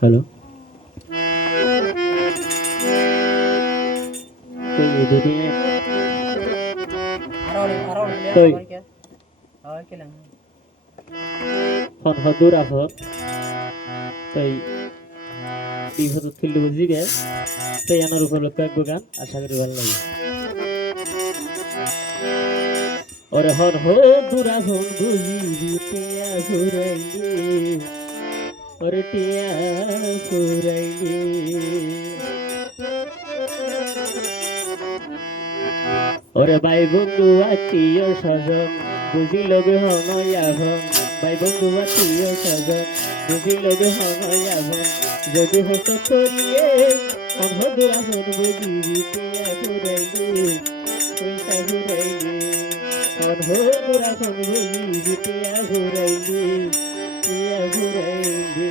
Hello. তো এই দুদিনে তো ফোন হদুর আফর তাই বিহত থিল্লু বুঝিবে তাই আনার উপলক্ষ এক গান আশা করি ভালো লাগে। ওরে হর হো দুরা ফোন বুঝিবি টিয়া ঘুরাইলে ওরে টিয়া ঘুরাইলে ওরে ভাই বন্ধু আত্মীয় স্বজন বুঝিল গে হনয়া ভন ভাই বন্ধু আত্মীয় স্বজন বুঝিল গে হনয়া ভন যদি হত করিয়ে অন্ধদুরা ফোন বুঝিবি টিয়া ঘুরাইলে পয়সা ঘুরাইলে অন্ধদুরা ফোন বুঝিবি টিয়া ঘুরাইলে টিয়া ঘুরাইলে।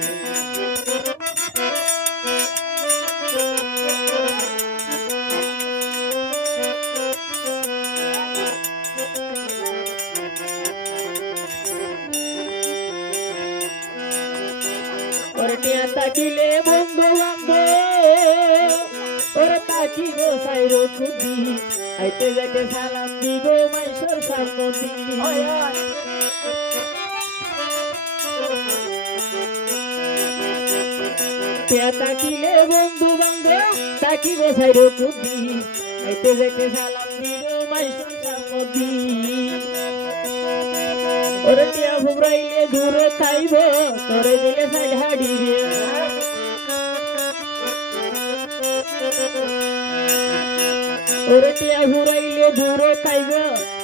ওরে টিয়া তাকিলে বন্ধু বান্ধব ওরে তাকিব সাইর খুদি আইতে যাইতে সালাম দিব মাইসর সামনে টিয়া তাকিলে বন্ধু বান্ধব তাকিব সাইর খুদি আইতে যাইতে সালাম দিব মাইসর সামনে ওরে টিয়া ফুরাইলে দূরে থাইব তোরে দিলে সাইড হাডিবে ওরে টিয়া ফুরাইলে দূরে থাইব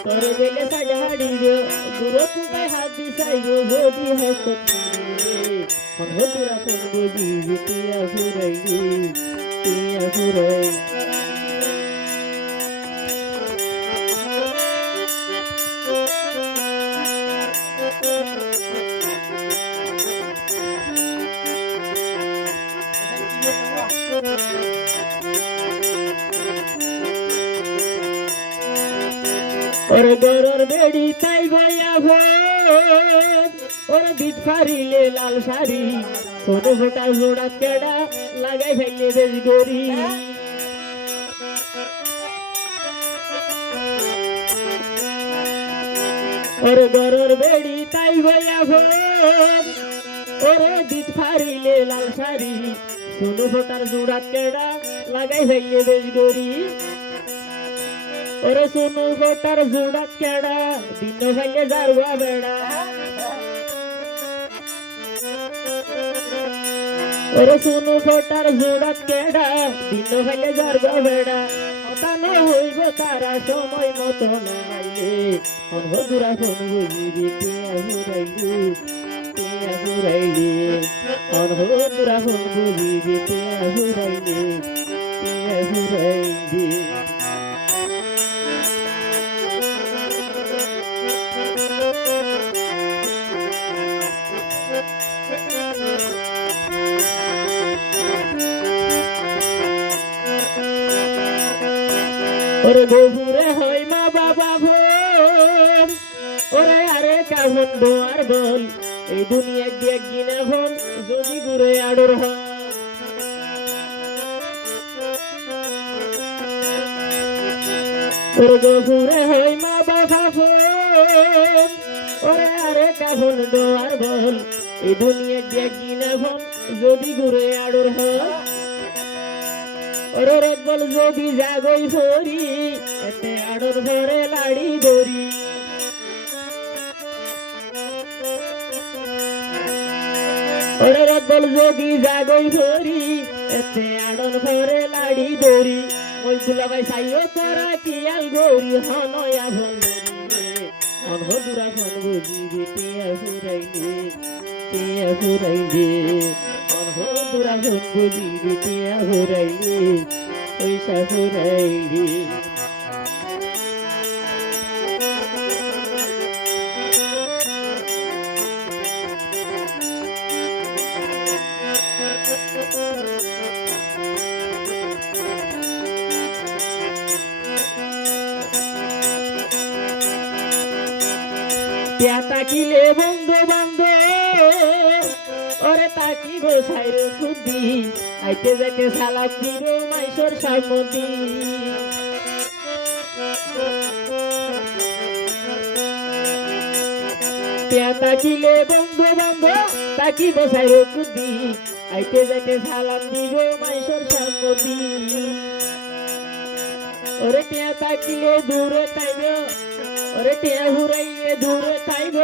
তোরে দিলে সাইড হাডিবে দূরে তুমি হাত দিছাইব যদি হস্ত মন হতুরা কোন বুঝিবি টিয়া ফুরাইলে টিয়া ফুরাইলে। ওরে গরর বেড়ি তাই ভাইয়া ভোর ওরে বিট ফারিলে লাল শাড়ি ছোট ফোটা জোড়া কেডা লাগাই ফেললে বেশ গরি ওরে গরর বেড়ি তাই ভাইয়া ভোর ওরে বিট ফারিলে লাল শাড়ি ছোট ফোটার জোড়া কেডা লাগাই ফেললে বেশ গরি ওরে সোনু ফোটার জোড়াত কেডা দিন ভাইলে জারুয়া বেড়া ওরে সোনু ফোটার জোড়াত কেডা দিন ভাইলে জারুয়া বেড়া তানে হইব তারা সময় মতো নাইলে অন্ধদুরা ফোন বুঝিবি টিয়া ঘুরাইলে টিয়া ঘুরাইলে অন্ধদুরা ফোন বুঝিবি টিয়া ঘুরাইলে টিয়া ঘুরাইলে। ওরে গভুরে হয় মা বাবা ভোর ওরে আরে কাহন দোয়ার বল এই দুনিয়া দিয়ে গিনা হন যদি ঘুরে আড়র হয় ওরে গভুরে হয় মা বাবা ভোর ওরে আরে কাহন দোয়ার বল এই দুনিয়া দিয়ে গিনা হন যদি ঘুরে আড়র হয় ওরে বল যদি জাগই ভরি এতে আড়র ভরে লাড়ি ধরি ওরে বল যদি জাগই ভরি এতে আড়র ভরে লাড়ি ধরি ওই দুলাভাই সাইও করা কিয়াল গৌরি হনয়া ভন অন্ধদুরা ফোন বুঝিবি টিয়া ফুরাইলে টিয়া ফুরাইলে অন্ধদুরা ফোন বুঝিবি টিয়া ফুরাইলে পয়সা ফুরাইলে। টিয়া তাকিলে বন্ধু বান্ধব ওরে তাকি গোসাইর কুদি আইতে যাইতে সালাম দিব মাইসর সামতি তাকিলে বন্ধু বান্ধব তাকি গোসাইর কুদি আইতে যাইতে সালাম দিব মাইসর সামতি ওরে টিয়া তাকিলে দূরে তাইব ওরে টিয়া হুরাইলে দূরে তাইব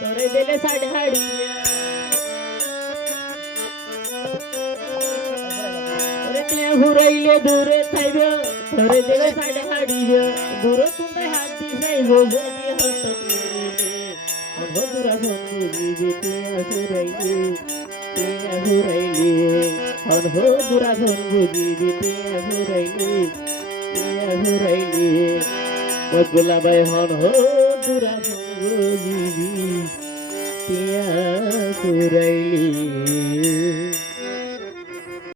তোরে দিলে সাইড হাড়িয়া ওরে টিয়া হুরাইলে দূরে তাইব তোরে দিলে সাইড হাড়িয়া দূরে তুমি হাত দিছাইব যদি হত করিলে বন্ধুরা বন্ধু দিবে টিয়া হুরাইলে বন্ধুরা বন্ধু দিবে টিয়া হুরাইলে মজগুলা বাই হন হো দুরা ভঙ্গি টিয়া হুরাইলি